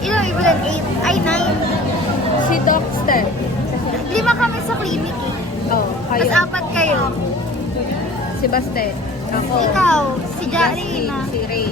Ilang ibilan? 8? Ay, 9. Si Dexter. 5 kami sa clinic eh. Oh, Tapos kayo. 4 kayo. Si Baste. Ako. Ikaw, si Justin, Jarina. si Ray.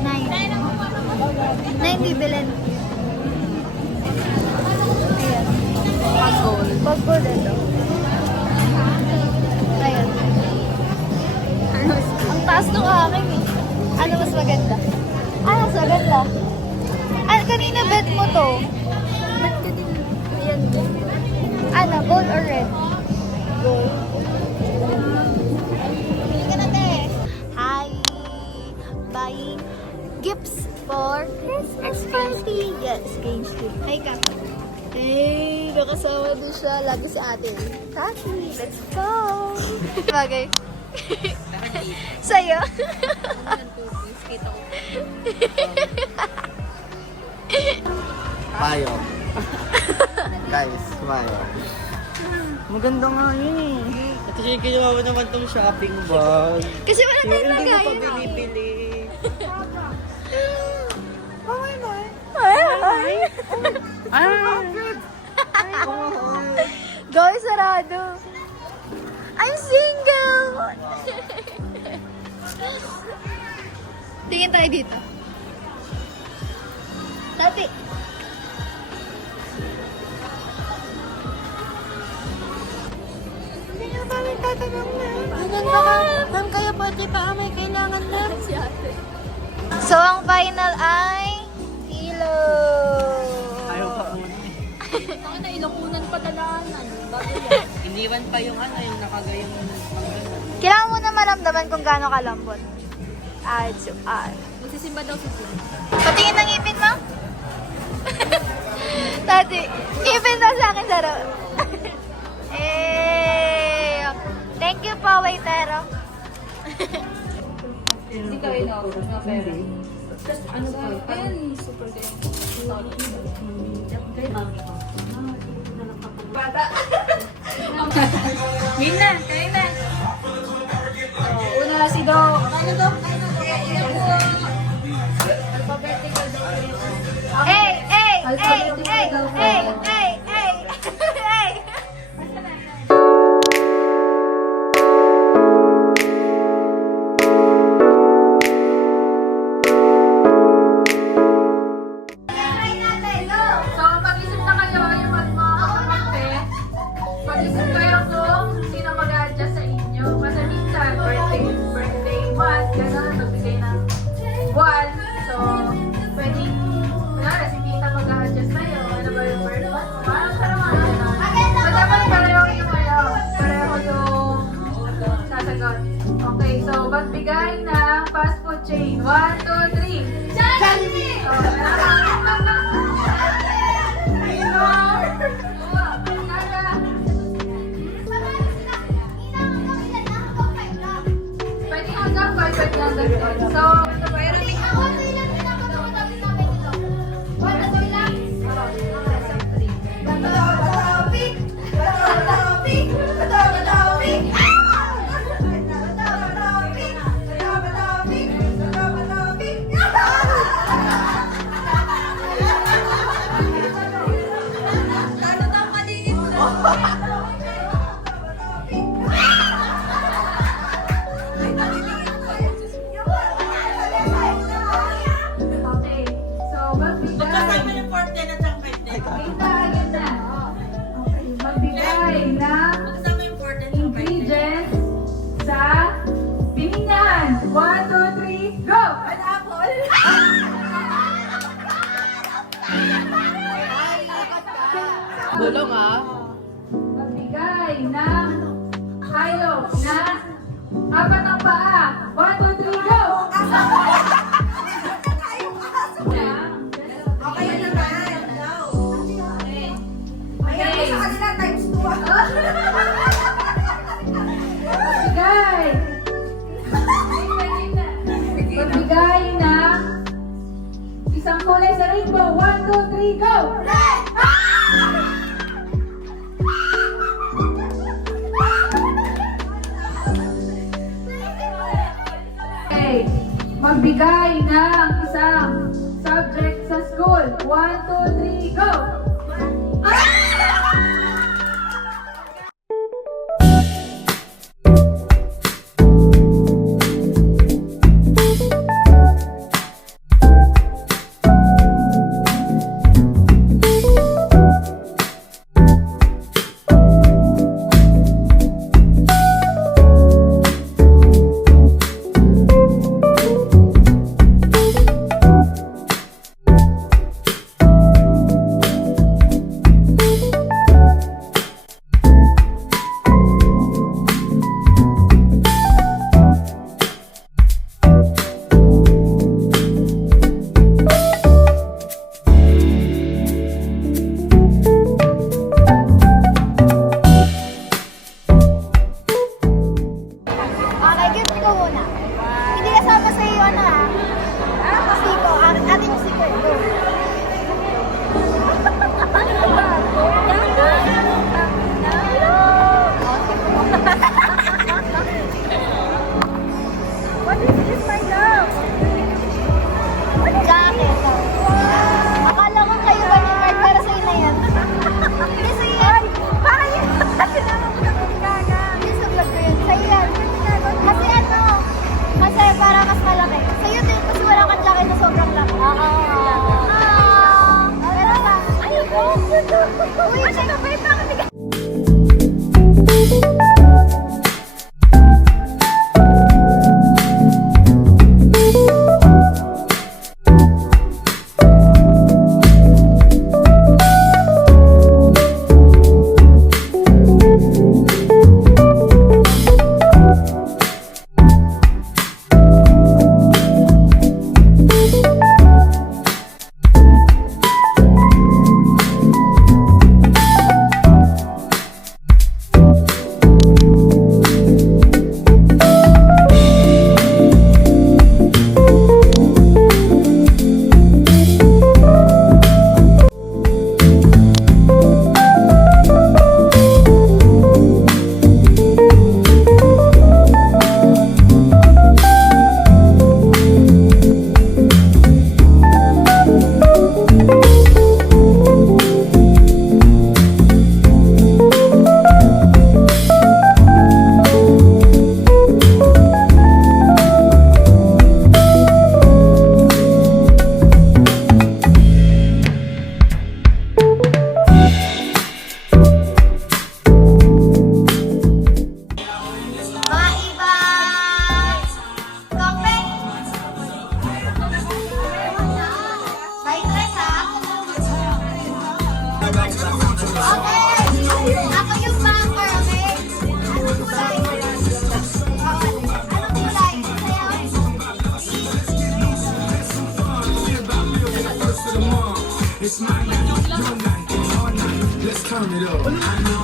9. 9 bibilan. Ayan. Pag-goal. Pag-goal ito. Ayan. Ang taas nung aking eh. Ano mas maganda? Ano mas maganda? Ah, kanina bet mo to. Bet ka din. Ayan. Ano, gold or red? Gold. Pili ka na, te. Hi! Buying gifts for Christmas party. Yes, exchange gift. Hi ka. Hey, nakasama din siya lagi sa atin. Tati, let's go! Bagay. Sa'yo? Payo. Guys, payo. Maganda nga yun eh. At kasi ginawa mo naman tong shopping bag. Kasi wala tayong Hindi mo pa lagayan. binibili. Guys, sarado. I'm single! Tingin tayo dito. Dati. Hindi nyo ba may tatanong na? Maganda ka. Ma'am, kayo pwede pa may kailangan na. Si ate. So, ang final ay Hilo. Ayaw pa muna. Ako na inukunan pa dalanan. Iniwan pa yung ano, yung nakagayong Kailangan mo na maramdaman kung gaano kalambot. Add to add. Magsisimba daw si Jun. Patingin ng ngipin mo? Tati, ngipin daw sa akin, Saro. Eh, thank you po, waitero. Hindi ka rin ako. Ano ba? Ayan, super gay. Bata. Mina, kain na. Una si Do. Kain na Do. Alphabetical daw. Hey, hey, hey, hey, hey, hey, hey, hey. So, mag-isip na kayo yung mga kapamante. Mag-isip kayo kung sino mag-a-adjust sa inyo. Kasi minsan, birthday month, gano'n, nagbigay ng buwan. So, pwedeng, kunwari, si tita mag-a-adjust sa'yo. Ano ba yung birthday month? Parang parang gano'n. So, dapat pareho yung sasagot. Okay, so, magbigay ng fast food chain. 1, 2, 3. Jollibee! Pwede hanggang 5, pwede hanggang 10. So, pero may okay. So, magbigay. Ganda. Okay, magbigay ng ingredients sa biningan. 1, 2, 3, go! Bulong ah. Magbigay ng hayop na 4 ng paa. 1, 2, 3, go! Okay naman. Okay. Magbigay ng isang kulay sa rainbow. 1, 2, 3, go! Okay. Magbigay ng isang It's my night, your night, our night. Let's turn it up.